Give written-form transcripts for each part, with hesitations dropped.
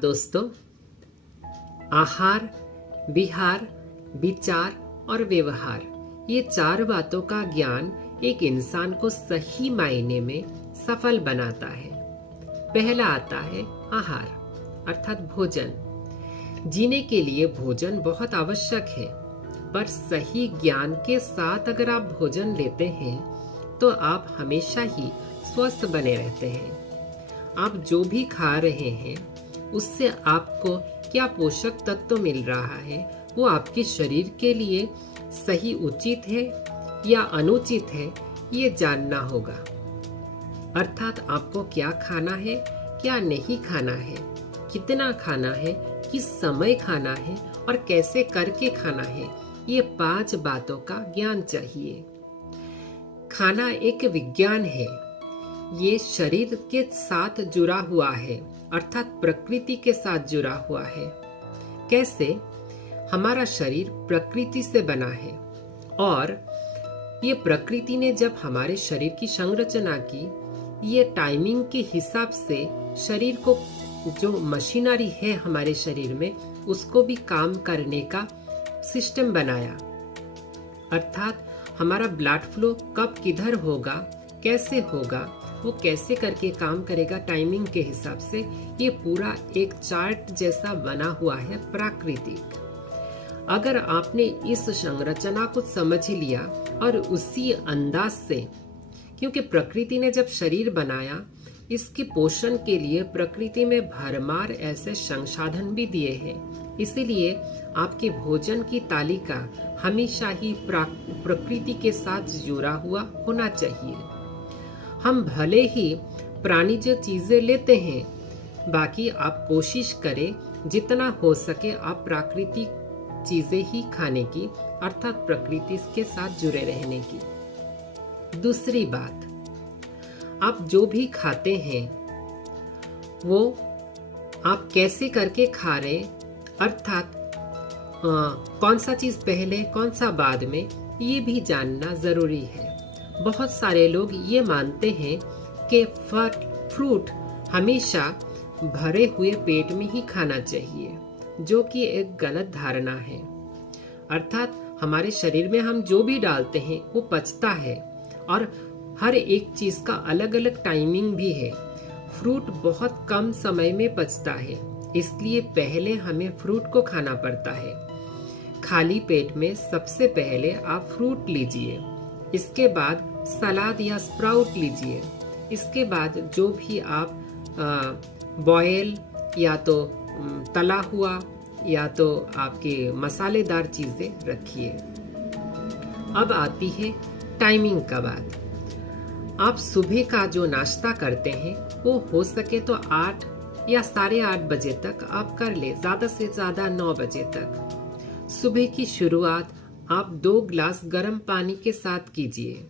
दोस्तों, आहार, विहार, विचार और व्यवहार, ये चार बातों का ज्ञान एक इंसान को सही मायने में सफल बनाता है। पहला आता है आहार अर्थात भोजन। जीने के लिए भोजन बहुत आवश्यक है, पर सही ज्ञान के साथ अगर आप भोजन लेते हैं तो आप हमेशा ही स्वस्थ बने रहते हैं। आप जो भी खा रहे हैं उससे आपको क्या पोषक तत्व मिल रहा है, वो आपके शरीर के लिए सही उचित है या अनुचित है, ये जानना होगा। अर्थात आपको क्या खाना है, क्या नहीं खाना है, कितना खाना है, किस समय खाना है और कैसे करके खाना है, ये 5 बातों का ज्ञान चाहिए। खाना एक विज्ञान है, ये शरीर के साथ जुड़ा हुआ है, अर्थात प्रकृति के साथ जुड़ा हुआ है। कैसे? हमारा शरीर प्रकृति से बना है और ये प्रकृति ने जब हमारे शरीर की संरचना की, ये टाइमिंग के हिसाब से शरीर को, जो मशीनरी है हमारे शरीर में, उसको भी काम करने का सिस्टम बनाया। अर्थात हमारा ब्लड फ्लो कब किधर होगा, कैसे होगा, वो कैसे करके काम करेगा टाइमिंग के हिसाब से, ये पूरा एक चार्ट जैसा बना हुआ है प्राकृतिक। अगर आपने इस संरचना को समझ लिया और उसी अंदाज से, क्योंकि प्रकृति ने जब शरीर बनाया, इसके पोषण के लिए प्रकृति में भरमार ऐसे संसाधन भी दिए हैं। इसीलिए आपके भोजन की तालिका हमेशा ही प्रकृति के साथ जुड़ा हुआ होना चाहिए। हम भले ही प्राणिज चीजें लेते हैं, बाकी आप कोशिश करें जितना हो सके आप प्राकृतिक चीजें ही खाने की, अर्थात प्रकृति के साथ जुड़े रहने की। दूसरी बात, आप जो भी खाते हैं वो आप कैसे करके खा रहे, अर्थात कौन सा चीज पहले कौन सा बाद में, ये भी जानना जरूरी है। बहुत सारे लोग ये मानते हैं कि फ्रूट हमेशा भरे हुए पेट में ही खाना चाहिए, जो कि एक गलत धारणा है। अर्थात हमारे शरीर में हम जो भी डालते हैं वो पचता है और हर एक चीज का अलग अलग टाइमिंग भी है। फ्रूट बहुत कम समय में पचता है, इसलिए पहले हमें फ्रूट को खाना पड़ता है। खाली पेट में सबसे पहले आप फ्रूट लीजिए, इसके बाद सलाद या स्प्राउट लीजिए, इसके बाद जो भी आप बॉयल या तो तला हुआ या तो आपके मसालेदार चीजें रखिए। अब आती है टाइमिंग का बात। आप सुबह का जो नाश्ता करते हैं वो हो सके तो 8 या 8:30 बजे तक आप कर ले, ज्यादा से ज्यादा 9 बजे तक। सुबह की शुरुआत आप 2 गिलास गर्म पानी के साथ कीजिए,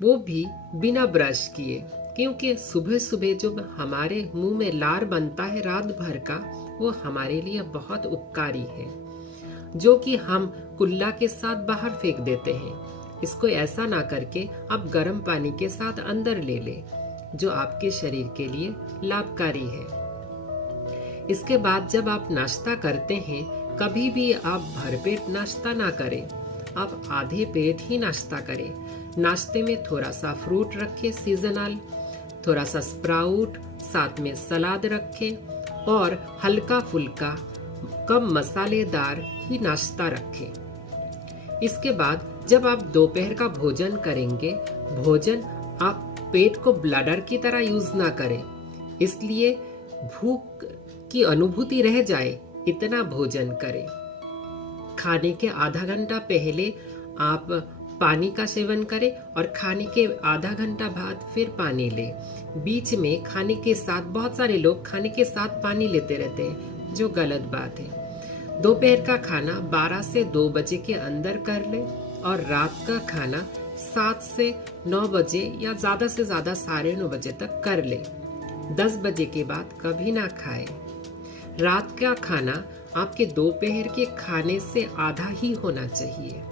वो भी बिना ब्रश किए, क्योंकि सुबह सुबह जो हमारे मुंह में लार बनता है रात भर का, वो हमारे लिए बहुत उपकारी है, जो कि हम कुल्ला के साथ बाहर फेंक देते हैं। इसको ऐसा ना करके आप गर्म पानी के साथ अंदर ले ले, जो आपके शरीर के लिए लाभकारी है। इसके बाद जब आप नाश्ता करते हैं, कभी भी आप भरपेट नाश्ता ना करें, आप आधे पेट ही नाश्ता करें। नाश्ते में थोड़ा सा फ्रूट रखें सीजनल, थोड़ा सा स्प्राउट, साथ में सलाद रखें और हल्का फुल्का कम मसालेदार ही नाश्ता रखें। इसके बाद जब आप दोपहर का भोजन करेंगे, भोजन आप पेट को ब्लडर की तरह यूज ना करें, इसलिए भूख की अनुभूति रह जाए इतना भोजन करें। खाने के आधा घंटा पहले आप पानी का सेवन करें और खाने के आधा घंटा बाद फिर पानी लें। बीच में खाने के साथ, बहुत सारे लोग खाने के साथ पानी लेते रहते हैं, जो गलत बात है। दोपहर का खाना 12 से 2 बजे के अंदर कर लें और रात का खाना 7 से 9 बजे या ज्यादा से ज्यादा 9:30 बजे तक कर लें। 10 बजे के बाद कभी ना खाएं। रात का खाना आपके दोपहर के खाने से आधा ही होना चाहिए।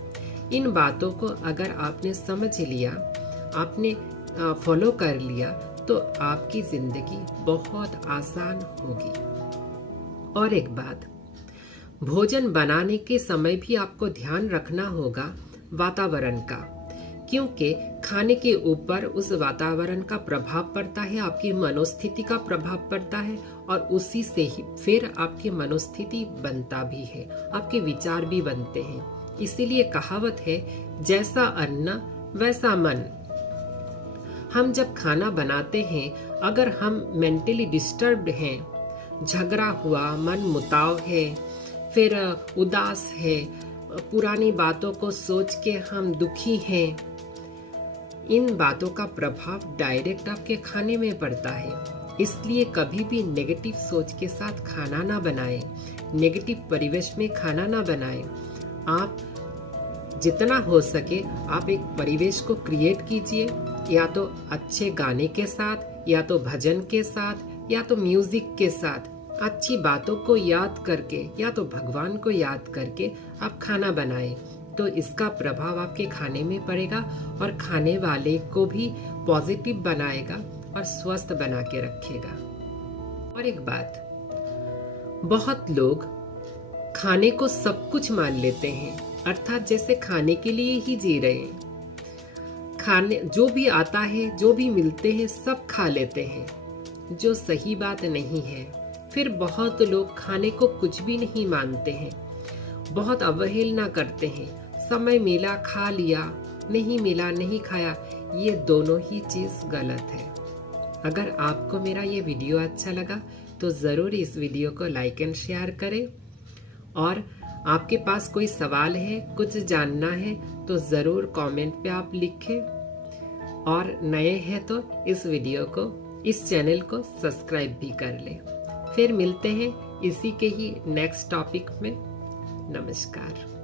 इन बातों को अगर आपने समझ लिया, आपने फॉलो कर लिया, तो आपकी जिंदगी बहुत आसान होगी। और एक बात, भोजन बनाने के समय भी आपको ध्यान रखना होगा वातावरण का, क्योंकि खाने के ऊपर उस वातावरण का प्रभाव पड़ता है, आपकी मनोस्थिति का प्रभाव पड़ता है और उसी से ही फिर आपकी मनोस्थिति बनता भी है, आपके विचार भी बनते हैं। इसीलिए कहावत है, जैसा अन्न वैसा मन। हम जब खाना बनाते हैं, अगर हम मेंटली डिस्टर्ब्ड हैं, झगड़ा हुआ, मन मुताव है, फिर उदास है, पुरानी बातों को सोच के हम दुखी हैं, इन बातों का प्रभाव डायरेक्ट आपके खाने में पड़ता है। इसलिए कभी भी नेगेटिव सोच के साथ खाना ना बनाएं, नेगेटिव परिवेश में खाना ना बनाएं। आप जितना हो सके आप एक परिवेश को क्रिएट कीजिए, या तो अच्छे गाने के साथ, या तो भजन के साथ, या तो म्यूजिक के साथ, अच्छी बातों को याद करके, या तो भगवान को याद करके आप खाना बनाएं। तो इसका प्रभाव आपके खाने में पड़ेगा और खाने वाले को भी पॉजिटिव बनाएगा और स्वस्थ बना के रखेगा। और एक बात, बहुत लोग खाने को सब कुछ मान लेते हैं, अर्थात जैसे खाने के लिए ही जी रहे हैं। खाने जो भी आता है, जो भी मिलते हैं, सब खा लेते हैं, जो सही बात नहीं है। फिर बहुत लोग खाने को कुछ भी नहीं मानते हैं, बहुत अवहेलना करते हैं, समय मिला खा लिया, नहीं मिला नहीं खाया। ये दोनों ही चीज गलत है। अगर आपको मेरा ये वीडियो अच्छा लगा तो ज़रूर इस वीडियो को लाइक एंड शेयर करें, और आपके पास कोई सवाल है, कुछ जानना है तो ज़रूर कमेंट पे आप लिखें, और नए हैं तो इस वीडियो को, इस चैनल को सब्सक्राइब भी कर लें। फिर मिलते हैं इसी के ही नेक्स्ट टॉपिक में। नमस्कार।